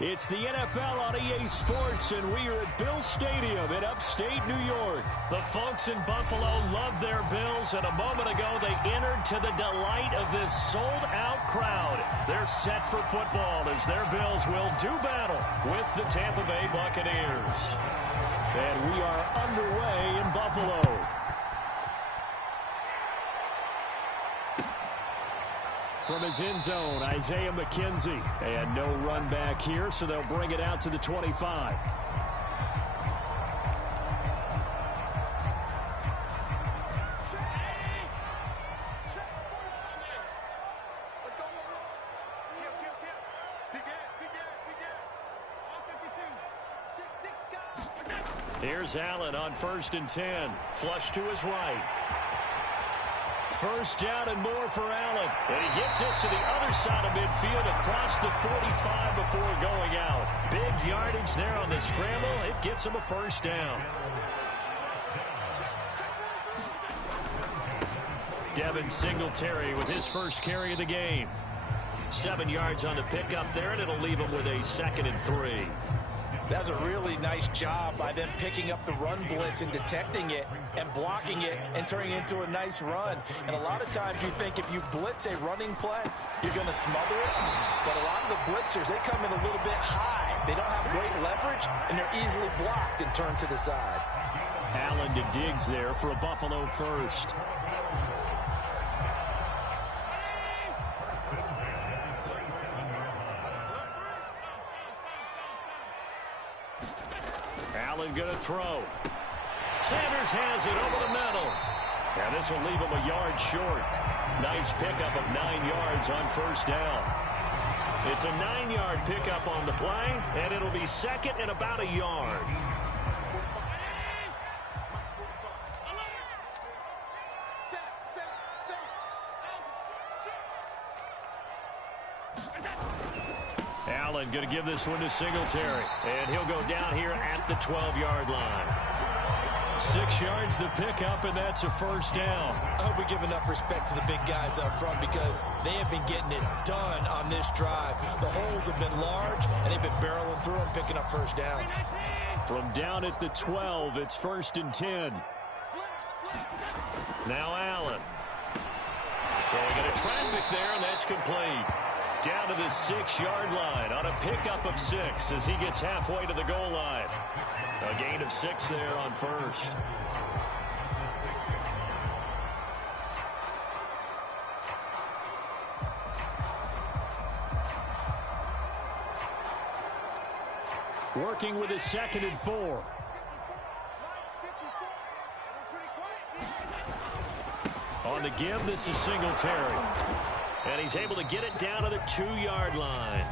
It's the NFL on EA Sports, and we are at Bill Stadium in upstate New York. The folks in Buffalo love their Bills, and a moment ago they entered to the delight of this sold-out crowd. They're set for football as their Bills will do battle with the Tampa Bay Buccaneers. And we are underway in Buffalo. From his end zone, Isaiah McKenzie. And no run back here, so they'll bring it out to the 25. Here's Allen on 1st and 10. Flush to his right. First down and more for Allen. And he gets this to the other side of midfield across the 45 before going out. Big yardage there on the scramble. It gets him a first down. Devin Singletary with his first carry of the game. 7 yards on the pickup there, and it'll leave him with a 2nd and 3. That's a really nice job by them picking up the run blitz and detecting it and blocking it and turning it into a nice run. And a lot of times you think if you blitz a running play, you're going to smother it. But a lot of the blitzers, they come in a little bit high. They don't have great leverage, and they're easily blocked and turned to the side. Allen to Diggs there for a Buffalo first. Allen going to throw. Sanders has it over the middle. And this will leave him a yard short. Nice pickup of 9 yards on first down. It's a 9-yard pickup on the play, and it'll be 2nd and about a yard. Allen going to give this one to Singletary. And he'll go down here at the 12-yard line. 6 yards the pickup, and that's a first down. I hope we give enough respect to the big guys up front because they have been getting it done on this drive. The holes have been large, and they've been barreling through them, picking up first downs. From down at the 12, it's 1st and 10. Now Allen. So they got a traffic there, and that's complete. Down to the 6-yard line on a pickup of 6 as he gets halfway to the goal line. A gain of 6 there on first. Working with his 2nd and 4. On the give, this is Singletary. And he's able to get it down to the 2-yard line.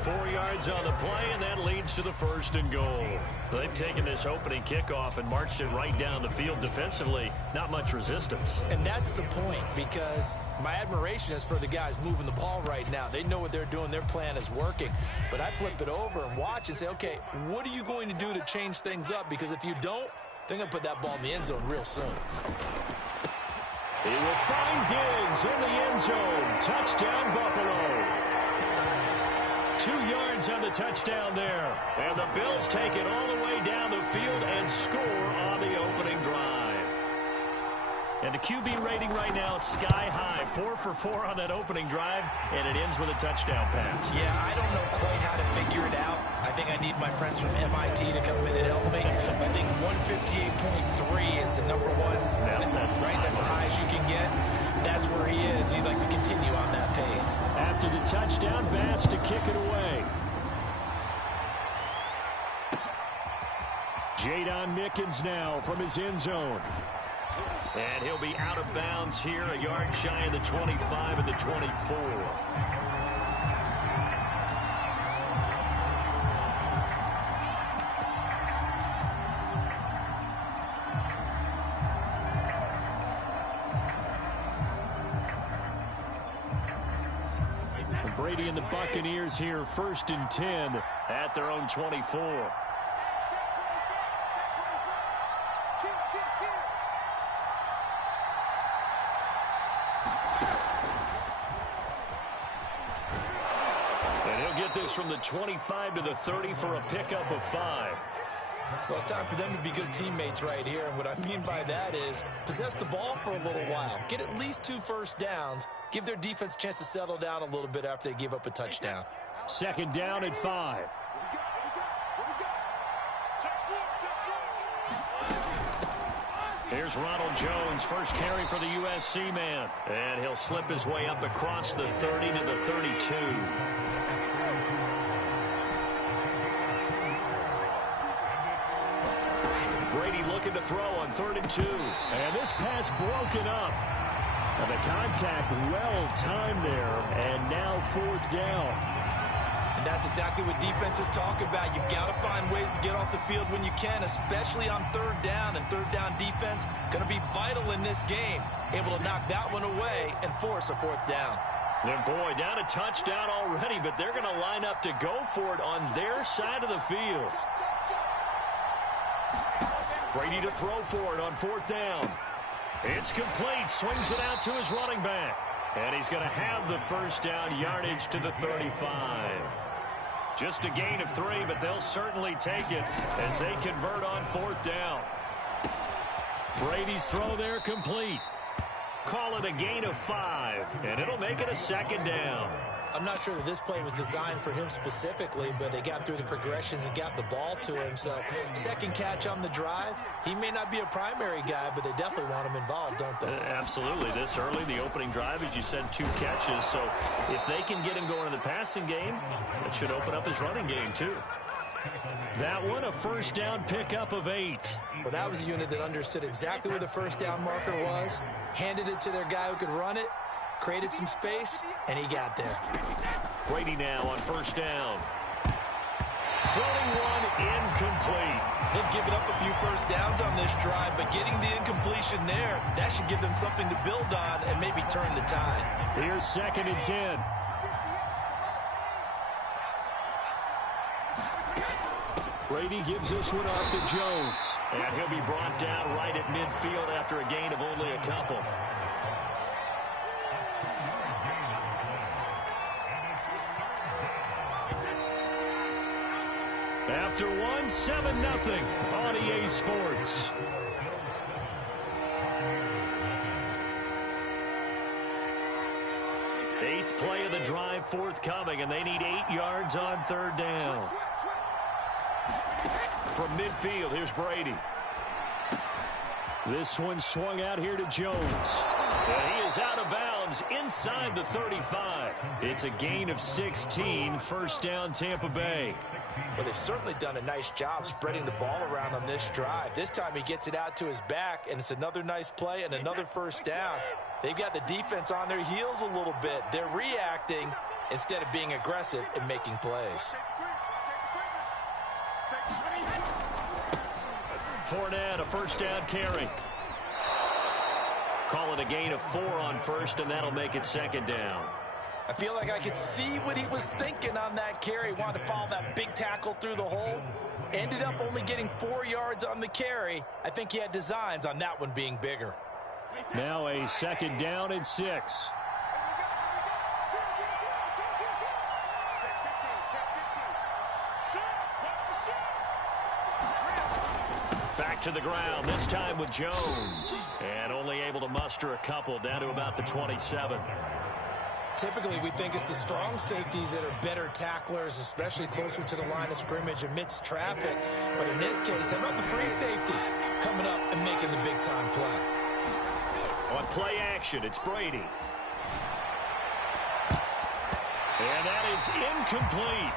4 yards on the play, and that leads to the 1st and goal. They've taken this opening kickoff and marched it right down the field defensively. Not much resistance. And that's the point, because my admiration is for the guys moving the ball right now. They know what they're doing. Their plan is working. But I flip it over and watch and say, okay, what are you going to do to change things up? Because if you don't, they're going to put that ball in the end zone real soon. He will find Diggs in the end zone. Touchdown, Buffalo. 2 yards on the touchdown there. And the Bills take it all the way down the field and score on the opening drive. And the QB rating right now, sky high. 4 for 4 on that opening drive, and it ends with a touchdown pass. Yeah, I don't know quite how to figure it out. I think I need my friends from MIT to come in and help me. I think 158.3 is the number one. Yeah, that's right. That's the highest you can get. That's where he is. He'd like to continue on that pace. After the touchdown, Bass to kick it away. Jadon Mickens now from his end zone. And he'll be out of bounds here, a yard shy of the 25 and the 24. Brady and the Buccaneers here, 1st and 10 at their own 24. from the 25 to the 30 for a pickup of 5. Well, it's time for them to be good teammates right here. And what I mean by that is possess the ball for a little while. Get at least 2 first downs. Give their defense a chance to settle down a little bit after they give up a touchdown. 2nd down and 5. Here's Ronald Jones, first carry for the USC man. And he'll slip his way up across the 30 to the 32. Brady looking to throw on 3rd and 2. And this pass broken up. And the contact well timed there. And now 4th down. And that's exactly what defenses talk about. You've got to find ways to get off the field when you can, especially on 3rd down. And 3rd down defense going to be vital in this game. Able to knock that one away and force a 4th down. And boy, down a touchdown already, but they're going to line up to go for it on their side of the field. Brady to throw for it on 4th down. It's complete. Swings it out to his running back. And he's going to have the first down, yardage to the 35. Just a gain of 3, but they'll certainly take it as they convert on 4th down. Brady's throw there complete. Call it a gain of 5, and it'll make it a 2nd down. I'm not sure that this play was designed for him specifically, but they got through the progressions and got the ball to him. So 2nd catch on the drive. He may not be a primary guy, but they definitely want him involved, don't they? Absolutely. This early, the opening drive, as you said, 2 catches. So if they can get him going in the passing game, that should open up his running game too. That one, a first down pickup of 8. Well, that was a unit that understood exactly where the first down marker was, handed it to their guy who could run it, created some space, and he got there. Brady now on first down. Throwing one incomplete. They've given up a few first downs on this drive, but getting the incompletion there, that should give them something to build on and maybe turn the tide. Here's 2nd and 10. Brady gives this one off to Jones. And he'll be brought down right at midfield after a gain of only a couple. After one, 7-0 on EA Sports. Eighth play of the drive forthcoming, and they need 8 yards on 3rd down. From midfield, here's Brady. This one swung out here to Jones. And he is out of bounds inside the 35. It's a gain of 16, first down Tampa Bay. Well, they've certainly done a nice job spreading the ball around on this drive. This time he gets it out to his back, and it's another nice play and another first down. They've got the defense on their heels a little bit. They're reacting instead of being aggressive and making plays. Fournette, a first down carry. Call it a gain of 4 on first, and that'll make it 2nd down. I feel like I could see what he was thinking on that carry. Wanted to follow that big tackle through the hole. Ended up only getting 4 yards on the carry. I think he had designs on that one being bigger. Now a 2nd down and 6. Back to the ground, this time with Jones. And only able to muster a couple, down to about the 27. Typically, we think it's the strong safeties that are better tacklers, especially closer to the line of scrimmage amidst traffic. But in this case, how about the free safety coming up and making the big-time play? On play action, it's Brady. And that is incomplete.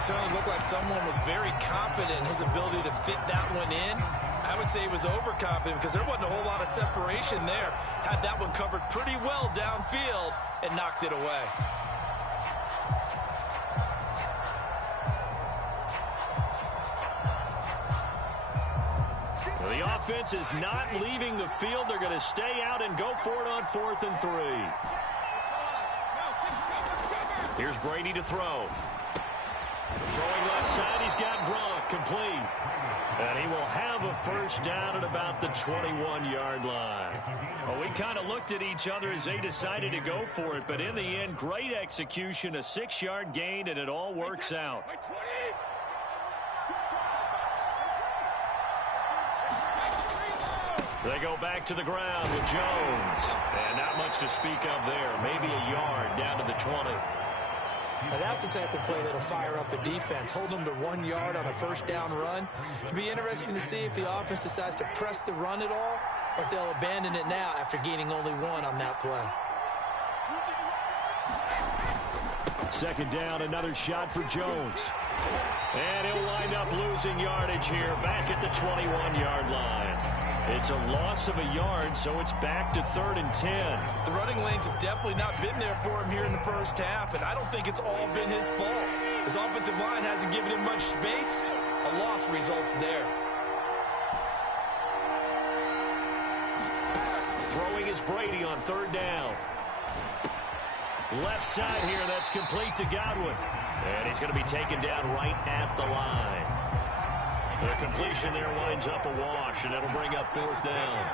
Certainly looked like someone was very confident in his ability to fit that one in. I would say he was overconfident because there wasn't a whole lot of separation there. Had that one covered pretty well downfield and knocked it away. Well, the offense is not leaving the field. They're going to stay out and go for it on 4th and 3. Here's Brady to throw. Throwing left side, he's got Gronk complete. And he will have a first down at about the 21-yard line. Well, we kind of looked at each other as they decided to go for it, but in the end, great execution, a 6-yard gain, and it all works out. They go back to the ground with Jones. And not much to speak of there. Maybe a yard down to the 20. Now that's the type of play that'll fire up the defense. Hold them to 1 yard on a first down run. It'll be interesting to see if the offense decides to press the run at all, or if they'll abandon it now after gaining only 1 on that play. Second down, another shot for Jones. And he'll wind up losing yardage here back at the 21-yard line. It's a loss of a yard, so it's back to 3rd and 10. The running lanes have definitely not been there for him here in the first half, and I don't think it's all been his fault. His offensive line hasn't given him much space. A loss results there. Throwing is Brady on 3rd down. Left side here, that's complete to Godwin. And he's going to be taken down right at the line. The completion there winds up a wash, and it'll bring up 4th down.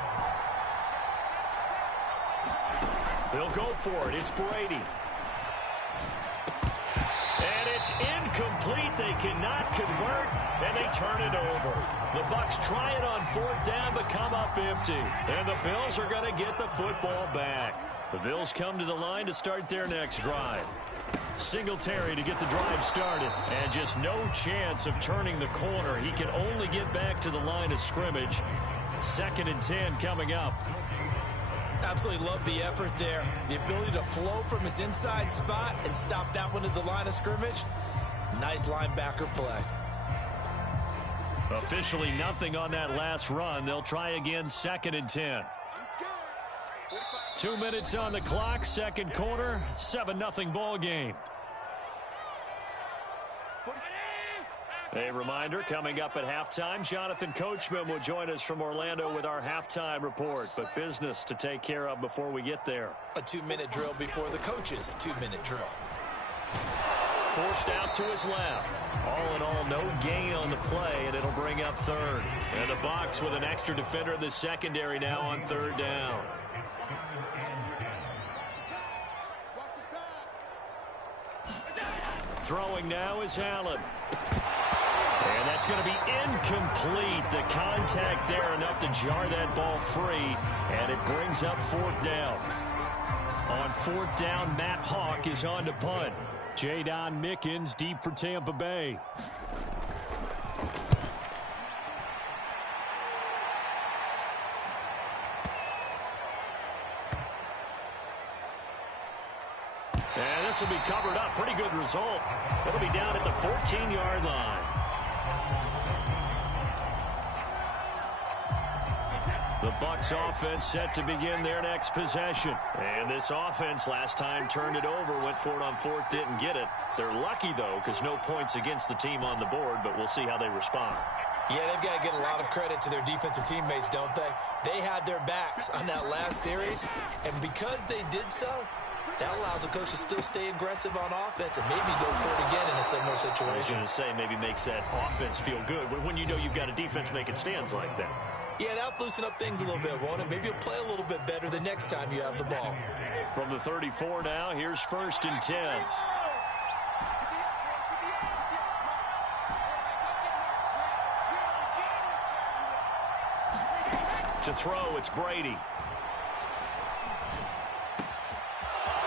They'll go for it. It's Brady. And it's incomplete. They cannot convert, and they turn it over. The Bucs try it on 4th down, but come up empty. And the Bills are going to get the football back. The Bills come to the line to start their next drive. Singletary to get the drive started, and just no chance of turning the corner. He can only get back to the line of scrimmage. 2nd and 10 coming up. Absolutely love the effort there. The ability to flow from his inside spot and stop that one at the line of scrimmage. Nice linebacker play. Officially nothing on that last run. They'll try again, 2nd and 10. 2 minutes on the clock, second quarter, 7-0 ball game. A reminder, coming up at halftime, Jonathan Coachman will join us from Orlando with our halftime report, but business to take care of before we get there. A 2-minute drill before the coach's 2-minute drill. Forced out to his left. All in all, no gain on the play, and it'll bring up 3rd. And the Bucs with an extra defender in the secondary now on 3rd down. Throwing now is Allen. And that's going to be incomplete. The contact there enough to jar that ball free, and it brings up 4th down. On 4th down, Matt Hawk is on to punt. Jadon Mickens deep for Tampa Bay. And this will be covered up. Pretty good result. It'll be down at the 14-yard line. The Bucs offense set to begin their next possession. And this offense last time turned it over, went for it on 4th, didn't get it. They're lucky, though, because no points against the team on the board, but we'll see how they respond. Yeah, they've got to get a lot of credit to their defensive teammates, don't they? They had their backs on that last series, and because they did so, that allows the coach to still stay aggressive on offense and maybe go for it again in a similar situation. I was going to say, maybe makes that offense feel good when you know you've got a defense making stands like that. Yeah, that'll loosen up things a little bit, won't it? Maybe you'll play a little bit better the next time you have the ball. From the 34 now, here's 1st and 10. To throw, it's Brady.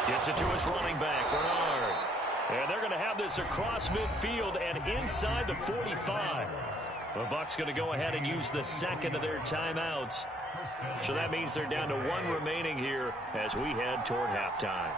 Gets it to his running back, Bernard. And they're going to have this across midfield and inside the 45. The Bucs going to go ahead and use the 2nd of their timeouts. So that means they're down to 1 remaining here as we head toward halftime.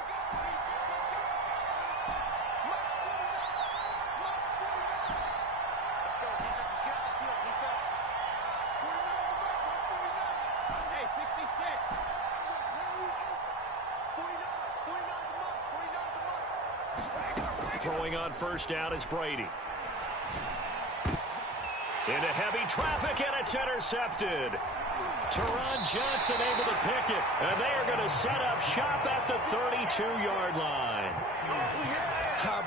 Throwing on 1st down is Brady. Into heavy traffic, and it's intercepted. Teron Johnson able to pick it. And they are going to set up shop at the 32-yard line.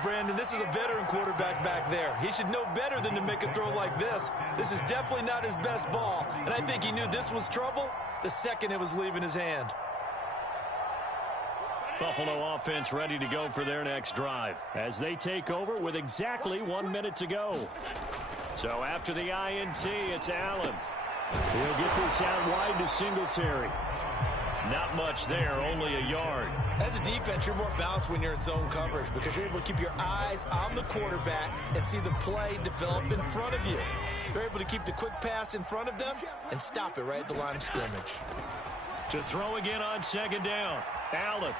Brandon, this is a veteran quarterback back there. He should know better than to make a throw like this. This is definitely not his best ball. And I think he knew this was trouble the second it was leaving his hand. Buffalo offense ready to go for their next drive as they take over with exactly 1 minute to go. So after the INT, it's Allen. He'll get this out wide to Singletary. Not much there, only a yard. As a defense, you're more balanced when you're in zone coverage because you're able to keep your eyes on the quarterback and see the play develop in front of you. You're able to keep the quick pass in front of them and stop it right at the line of scrimmage. To throw again on second down, Allen.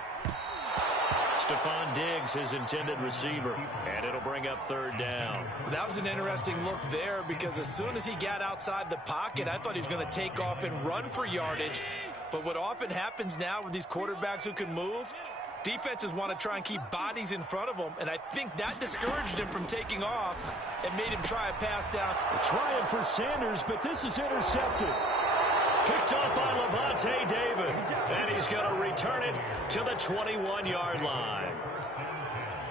Stephon Diggs, his intended receiver, and it'll bring up third down. That was an interesting look there because as soon as he got outside the pocket, I thought he was going to take off and run for yardage. But what often happens now with these quarterbacks who can move, defenses want to try and keep bodies in front of them, and I think that discouraged him from taking off and made him try a pass down. Trying for Sanders, but this is intercepted. Picked off by Levante David, and he's going to return it to the 21-yard line.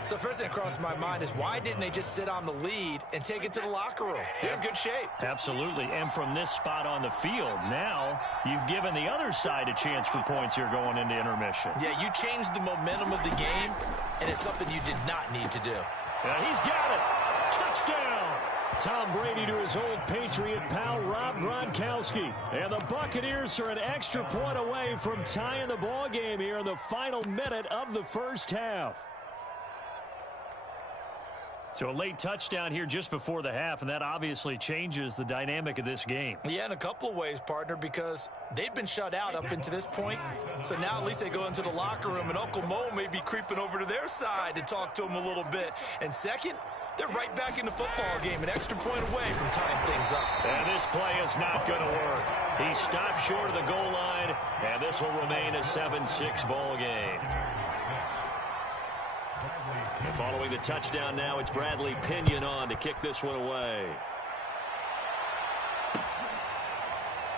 So the first thing that crossed my mind is why didn't they just sit on the lead and take it to the locker room? They're in good shape. Absolutely, and from this spot on the field, now you've given the other side a chance for points here going into intermission. Yeah, you changed the momentum of the game, and it's something you did not need to do. And he's got it. Touchdown. Tom Brady to his old Patriot pal, Rob Gronkowski. And the Buccaneers are an extra point away from tying the ball game here in the final minute of the first half. So a late touchdown here just before the half, and that obviously changes the dynamic of this game. Yeah, in a couple of ways, partner, because they've been shut out up until this point. So now at least they go into the locker room, and Uncle Mo may be creeping over to their side to talk to them a little bit. And second, they're right back in the football game, an extra point away from tying things up. And this play is not going to work. He stopped short of the goal line, and this will remain a 7-6 ball game. And following the touchdown now, it's Bradley Pinion on to kick this one away.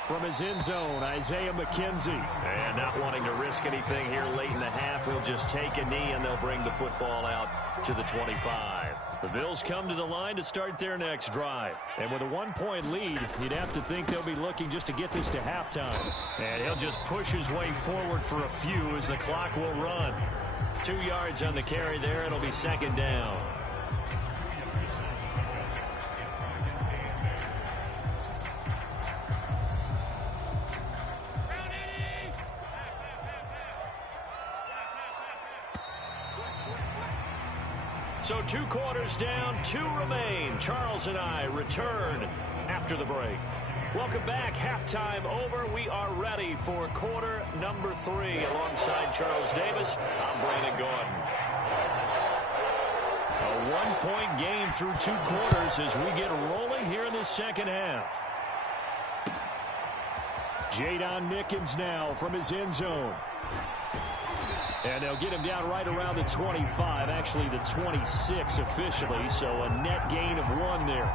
From his end zone, Isaiah McKenzie. And not wanting to risk anything here late in the half, he'll just take a knee and they'll bring the football out to the 25. The Bills come to the line to start their next drive. And with a 1-point lead, you'd have to think they'll be looking just to get this to halftime. And he'll just push his way forward for a few as the clock will run. 2 yards on the carry there. It'll be second down. So 2 quarters down, 2 remain. Charles and I return after the break. Welcome back. Halftime over. We are ready for quarter number 3. Alongside Charles Davis, I'm Brandon Gordon. A 1-point game through 2 quarters as we get rolling here in the second half. Jadon Mickens now from his end zone. And they'll get him down right around the 25, actually the 26 officially, so a net gain of 1 there.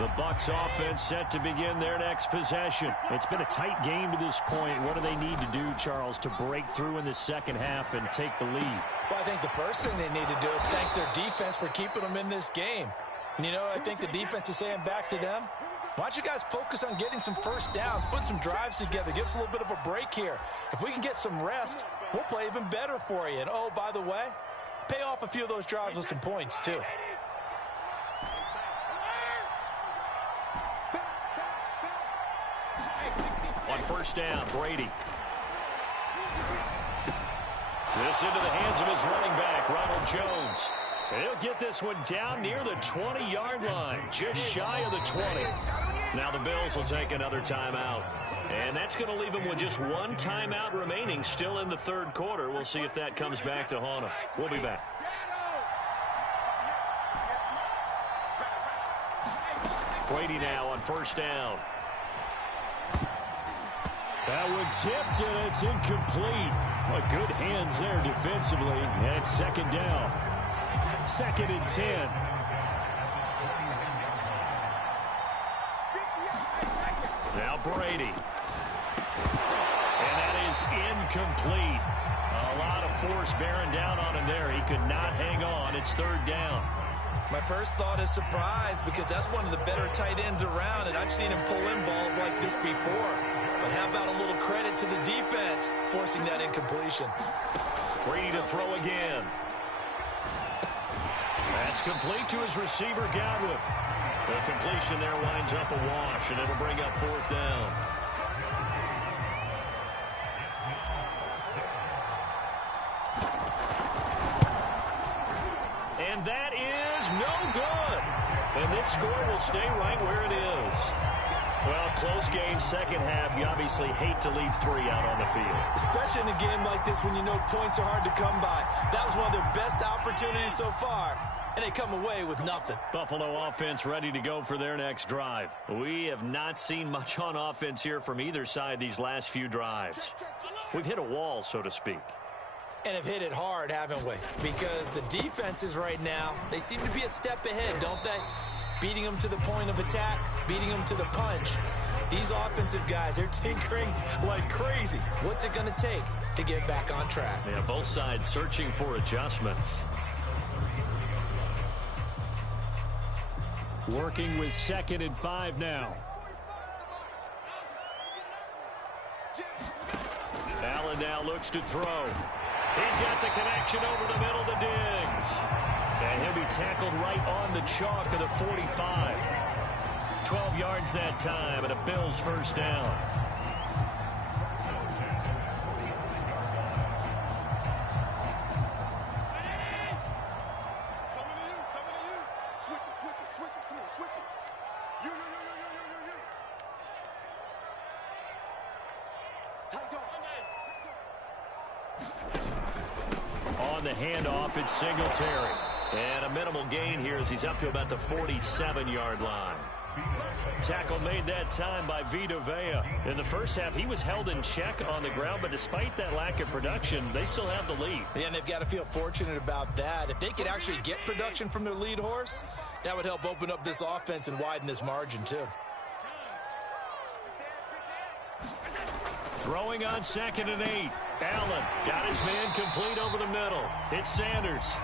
The Bucs offense set to begin their next possession. It's been a tight game to this point. What do they need to do, Charles, to break through in the second half and take the lead? Well, I think the first thing they need to do is thank their defense for keeping them in this game. And, you know, I think the defense is saying back to them, why don't you guys focus on getting some first downs, put some drives together, give us a little bit of a break here. If we can get some rest, we'll play even better for you. And, oh, by the way, pay off a few of those drives with some points, too. On first down, Brady. This into the hands of his running back, Ronald Jones. And he'll get this one down near the 20-yard line, just shy of the 20. Now the Bills will take another timeout. And that's going to leave them with just 1 timeout remaining still in the third quarter. We'll see if that comes back to haunt them. We'll be back. Brady now on first down. That one tipped, and it's incomplete. Well, good hands there defensively. And it's second down. 2nd and 10. Now Brady. And that is incomplete. A lot of force bearing down on him there. He could not hang on. It's third down. My first thought is surprise because that's one of the better tight ends around, and I've seen him pull in balls like this before. But how about a little credit to the defense forcing that incompletion? Brady to throw again. That's complete to his receiver, Godwin. The completion there winds up a wash, and it'll bring up fourth down. And that is no good. And this score will stay right where it is. Well, close game, second half. You obviously hate to leave 3 out on the field. Especially in a game like this when you know points are hard to come by. That was one of their best opportunities so far, and they come away with nothing. Buffalo offense ready to go for their next drive. We have not seen much on offense here from either side these last few drives. We've hit a wall, so to speak. And have hit it hard, haven't we? Because the defenses right now, they seem to be a step ahead, don't they? Beating them to the point of attack, beating them to the punch. These offensive guys, they're tinkering like crazy. What's it going to take to get back on track? Yeah, both sides searching for adjustments. Working with 2nd and 5 now. Allen now looks to throw. He's got the connection over the middle to Diggs. And he'll be tackled right on the chalk of the 45. 12 yards that time, and a Bills first down. On the handoff, it's Singletary. And a minimal gain here as he's up to about the 47-yard line. Tackle made that time by Vita Vea. In the first half, he was held in check on the ground, but despite that lack of production, they still have the lead. Yeah, and they've got to feel fortunate about that. If they could actually get production from their lead horse, that would help open up this offense and widen this margin, too. Throwing on 2nd and 8. Allen got his man complete over the middle. It's Sanders.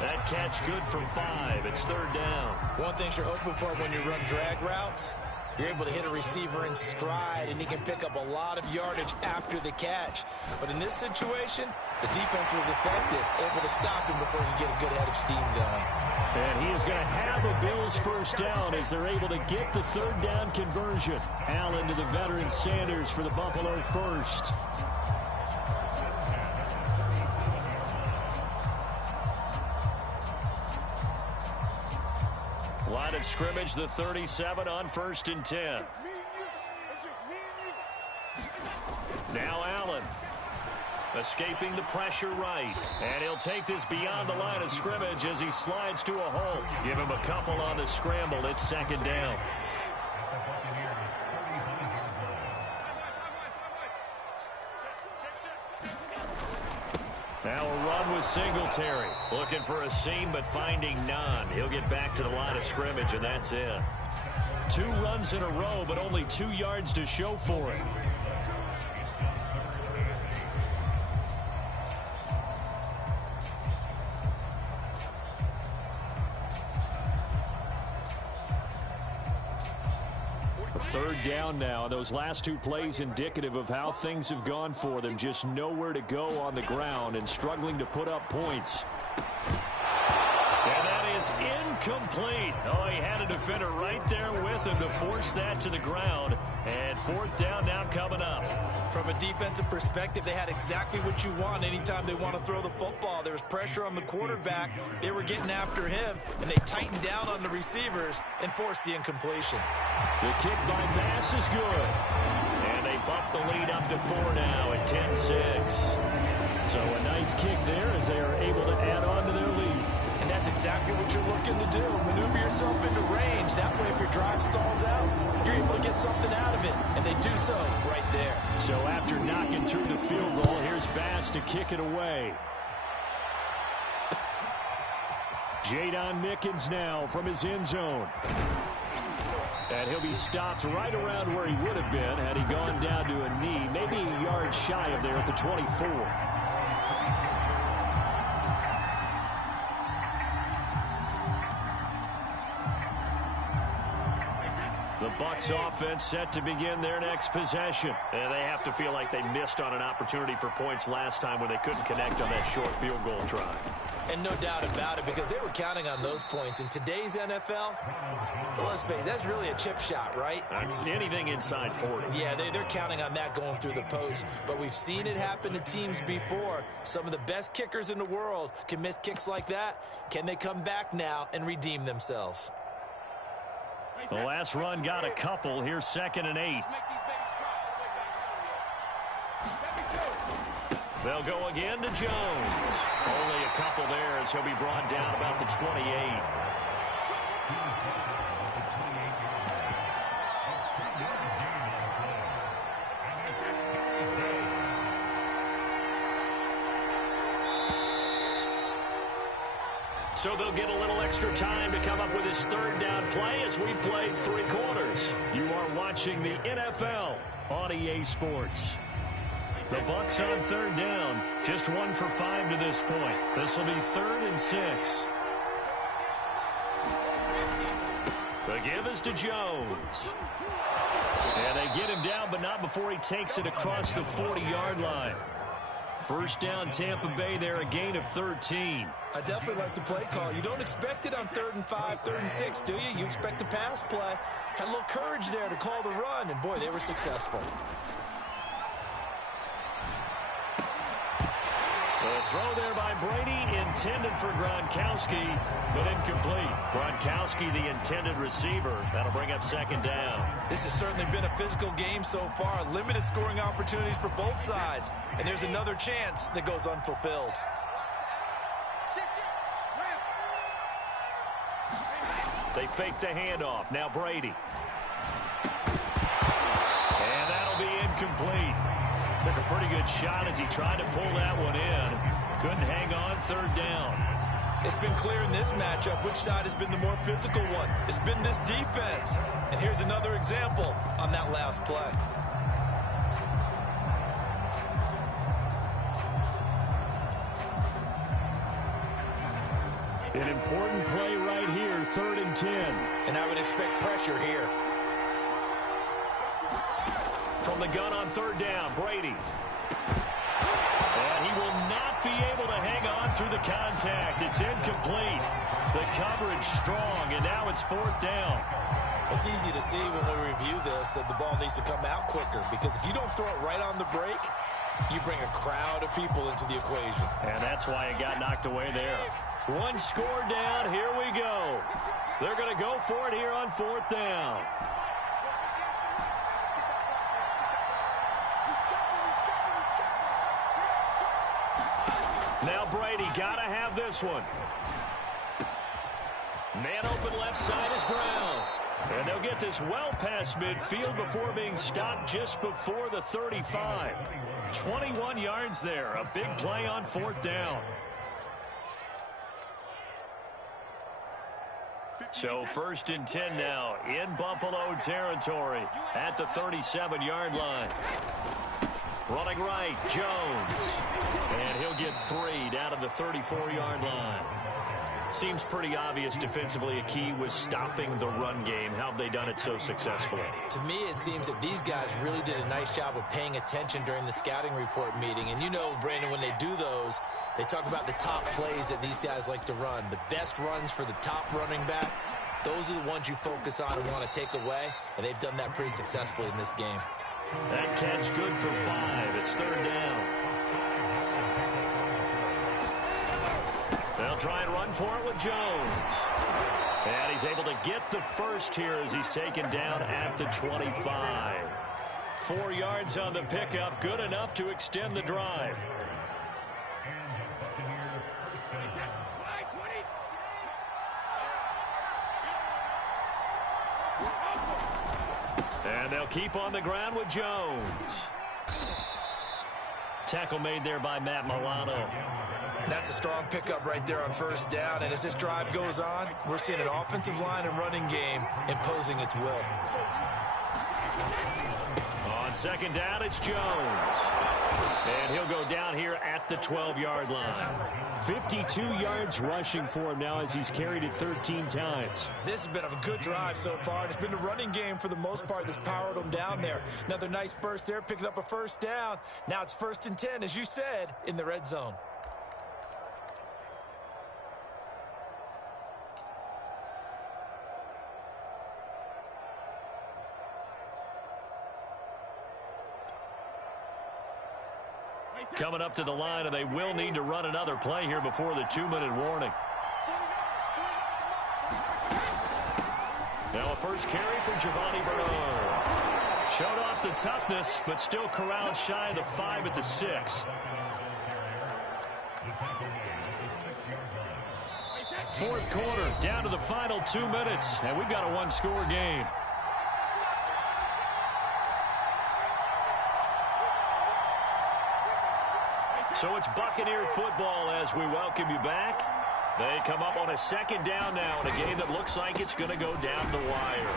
That catch good for 5. It's third down. One thing you're hoping for when you run drag routes, you're able to hit a receiver in stride, and he can pick up a lot of yardage after the catch. But in this situation, the defense was effective, able to stop him before he could get a good head of steam going. And he is going to have a Bills first down as they're able to get the third down conversion. Allen to the veteran Sanders for the Buffalo first. Line of scrimmage, the 37 on 1st and 10. Now Allen. Escaping the pressure right. And he'll take this beyond the line of scrimmage as he slides to a hole. Give him a couple on the scramble. It's 2nd down. Now a run with Singletary. Looking for a seam, but finding none. He'll get back to the line of scrimmage, and that's it. 2 runs in a row, but only 2 yards to show for it. Third down now. Those last 2 plays indicative of how things have gone for them. Just nowhere to go on the ground and struggling to put up points. And that is incomplete. Oh, he had a defender right there with him to force that to the ground. And fourth down now coming up. From a defensive perspective, they had exactly what you want anytime they want to throw the football. There was pressure on the quarterback. They were getting after him, and they tightened down on the receivers and forced the incompletion. The kick by Bass is good. And they bump the lead up to 4 now at 10-6. So a nice kick there as they are able to add on to their lead. And that's exactly what you're looking to do. Maneuver yourself into range. That way, if your drive stalls out, you're able to get something out of it. And they do so right there. So after knocking through the field goal, here's Bass to kick it away. Jadon Mickens now from his end zone. And he'll be stopped right around where he would have been had he gone down to a knee, maybe a yard shy of there at the 24. The Bucs offense set to begin their next possession. And they have to feel like they missed on an opportunity for points last time when they couldn't connect on that short field goal try. And no doubt about it, because they were counting on those points. In today's NFL, let's face it, that's really a chip shot, right? That's anything inside 40. Yeah, they're counting on that going through the post. But we've seen it happen to teams before. Some of the best kickers in the world can miss kicks like that. Can they come back now and redeem themselves? The last run got a couple. Here's 2nd and 8. They'll go again to Jones. Only a couple there as he'll be brought down about the 28. So they'll get a little extra time to come up with his 3rd down play as we played 3 quarters. You are watching the NFL on EA Sports. The Bucs on 3rd down, just 1 for 5 to this point. This will be 3rd and 6. The give is to Jones. And they get him down, but not before he takes it across the 40-yard line. First down, Tampa Bay there, a gain of 13. I definitely like the play call. You don't expect it on 3rd and 5, 3rd and 6, do you? You expect a pass play. Had a little courage there to call the run, and boy, they were successful. The throw there by Brady, intended for Gronkowski, but incomplete. Gronkowski, the intended receiver. That'll bring up 2nd down. This has certainly been a physical game so far. Limited scoring opportunities for both sides. And there's another chance that goes unfulfilled. They fake the handoff. Now Brady. And that'll be incomplete. Took a pretty good shot as he tried to pull that one in. Couldn't hang on 3rd down. It's been clear in this matchup which side has been the more physical one. It's been this defense. And here's another example on that last play. An important play right here, 3rd and 10. And I would expect pressure here. From the gun on 3rd down, Brady. And he will not be able to hang on through the contact. It's incomplete. The coverage strong, and now it's 4th down. It's easy to see when we review this that the ball needs to come out quicker, because if you don't throw it right on the break, you bring a crowd of people into the equation. And that's why it got knocked away there. 1 score down. Here we go. They're going to go for it here on 4th down. Now Brady got to have this one. Man open left side is Brown. And they'll get this well past midfield before being stopped just before the 35. 21 yards there. A big play on 4th down. So 1st and 10 now in Buffalo territory at the 37-yard line. Running right, Jones. And he'll get 3 down at the 34-yard line. Seems pretty obvious defensively a key was stopping the run game. How have they done it so successfully? To me, it seems that these guys really did a nice job of paying attention during the scouting report meeting. And you know, Brandon, when they do those, they talk about the top plays that these guys like to run. The best runs for the top running back, those are the ones you focus on and want to take away. And they've done that pretty successfully in this game. That catch good for 5. It's 3rd down. They'll try and run for it with Jones. And he's able to get the first here as he's taken down at the 25. 4 yards on the pickup, good enough to extend the drive. And they'll keep on the ground with Jones. Tackle made there by Matt Milano. That's a strong pickup right there on first down. And as this drive goes on, we're seeing an offensive line and running game imposing its will. On second down, it's Jones. And he'll go down here at the 12-yard line. 52 yards rushing for him now as he's carried it 13 times. This has been a good drive so far. It's been the running game for the most part that's powered him down there. Another nice burst there, picking up a first down. Now it's 1st and 10, as you said, in the red zone. Coming up to the line, and they will need to run another play here before the 2-minute warning. Now a first carry from Giovanni Bernard. Showed off the toughness, but still corralled shy of the 5 at the 6. Fourth quarter, down to the final 2 minutes, and we've got a one-score game. So it's Buccaneer football as we welcome you back. They come up on a second down now in a game that looks like it's going to go down the wire.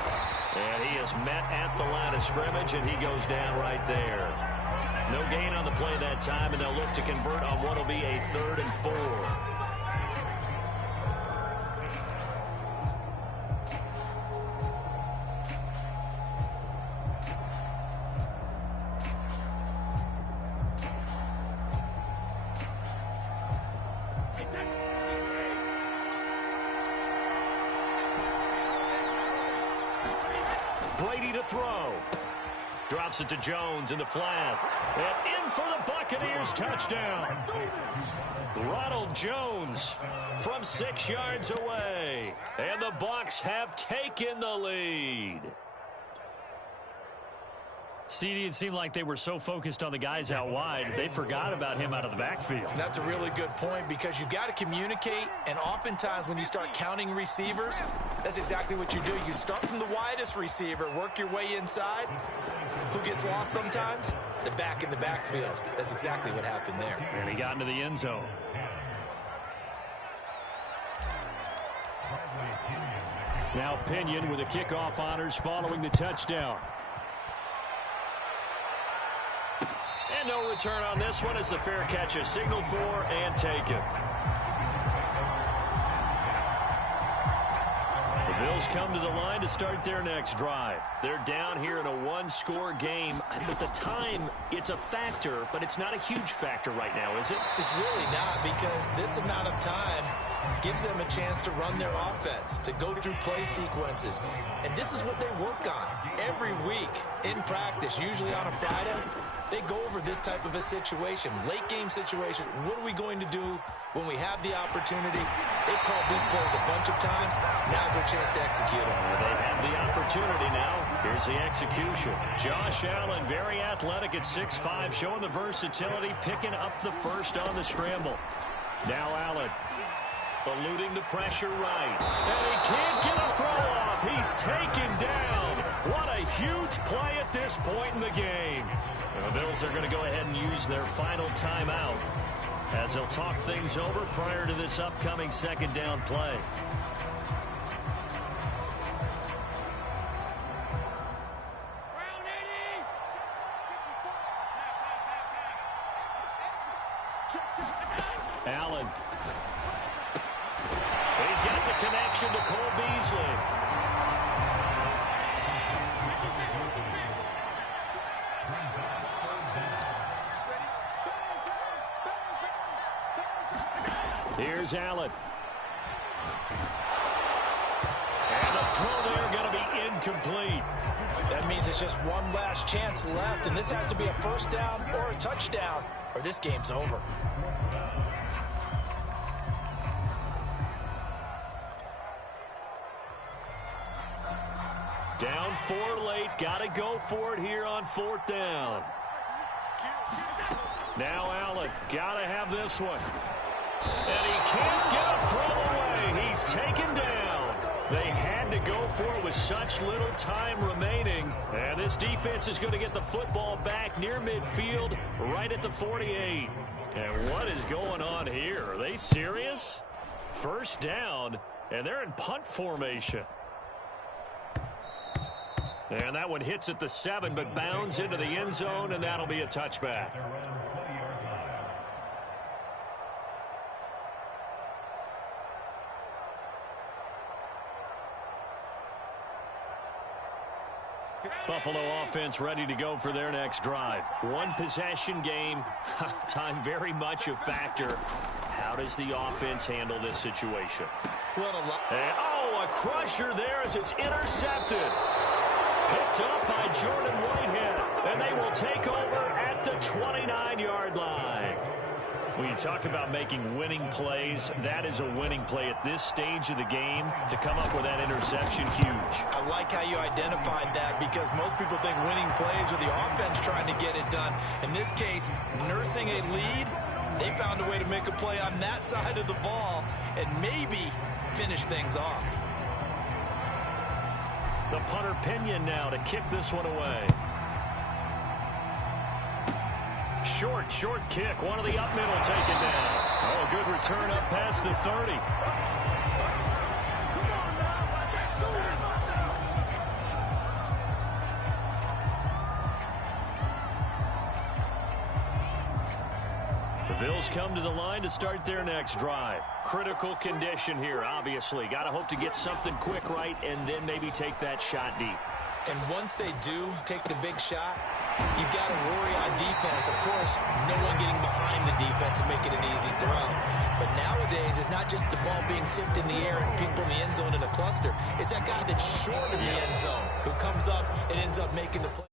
And he is met at the line of scrimmage, and he goes down right there. No gain on the play that time, and they'll look to convert on what will be a 3rd and 4. Brady to throw. Drops it to Jones in the flat. And in for the Buccaneers touchdown. Ronald Jones from 6 yards away. And the Bucs have taken the lead. CD, it seemed like they were so focused on the guys out wide, they forgot about him out of the backfield. That's a really good point because you've got to communicate, and oftentimes when you start counting receivers, that's exactly what you do. You start from the widest receiver, work your way inside. Who gets lost sometimes? The back in the backfield. That's exactly what happened there. And he got into the end zone. Now Pinion with the kickoff honors following the touchdown. And no return on this one as the fair catch is signaled for and taken. The Bills come to the line to start their next drive. They're down here in a one-score game. At the time, it's a factor, but it's not a huge factor right now, is it? It's really not, because this amount of time gives them a chance to run their offense, to go through play sequences. And this is what they work on every week in practice, usually on a Friday. They go over this type of a situation, late game situation. What are we going to do when we have the opportunity? They've called these plays a bunch of times. Now's their chance to execute them. They have the opportunity now. Here's the execution. Josh Allen, very athletic at 6'5", showing the versatility, picking up the first on the scramble. Now Allen, eluding the pressure right. And he can't get a throw off. He's taken down. What a huge play at this point in the game. The Bills are going to go ahead and use their final timeout as they'll talk things over prior to this upcoming second down play. Allen. He's got the connection to Cole Beasley. Here's Allen. And the throw there going to be incomplete. That means it's just one last chance left, and this has to be a first down or a touchdown, or this game's over. Down 4 late. Got to go for it here on 4th down. Now Allen. Got to have this one. And he can't get a throw away. He's taken down. They had to go for it with such little time remaining. And this defense is going to get the football back near midfield, right at the 48. And what is going on here? Are they serious? First down, and they're in punt formation. And that one hits at the 7, but bounds into the end zone, and that'll be a touchback. Buffalo offense ready to go for their next drive. One possession game. Time very much a factor. How does the offense handle this situation? A crusher there as it's intercepted. Picked up by Jordan Whitehead. And they will take over at the 29-yard line. When you talk about making winning plays, that is a winning play at this stage of the game. To come up with that interception, huge. I like how you identified that, because most people think winning plays are the offense trying to get it done. In this case, nursing a lead, they found a way to make a play on that side of the ball and maybe finish things off. The punter Pinion now to kick this one away. Short kick. One of the up middle taken down. Oh, good return up past the 30. The Bills come to the line to start their next drive. Critical condition here, obviously. Got to hope to get something quick right and then maybe take that shot deep. And once they do take the big shot, you've got to worry on defense. Of course, no one getting behind the defense and making an easy throw. But nowadays, it's not just the ball being tipped in the air and people in the end zone in a cluster. It's that guy that's short of the end zone who comes up and ends up making the play.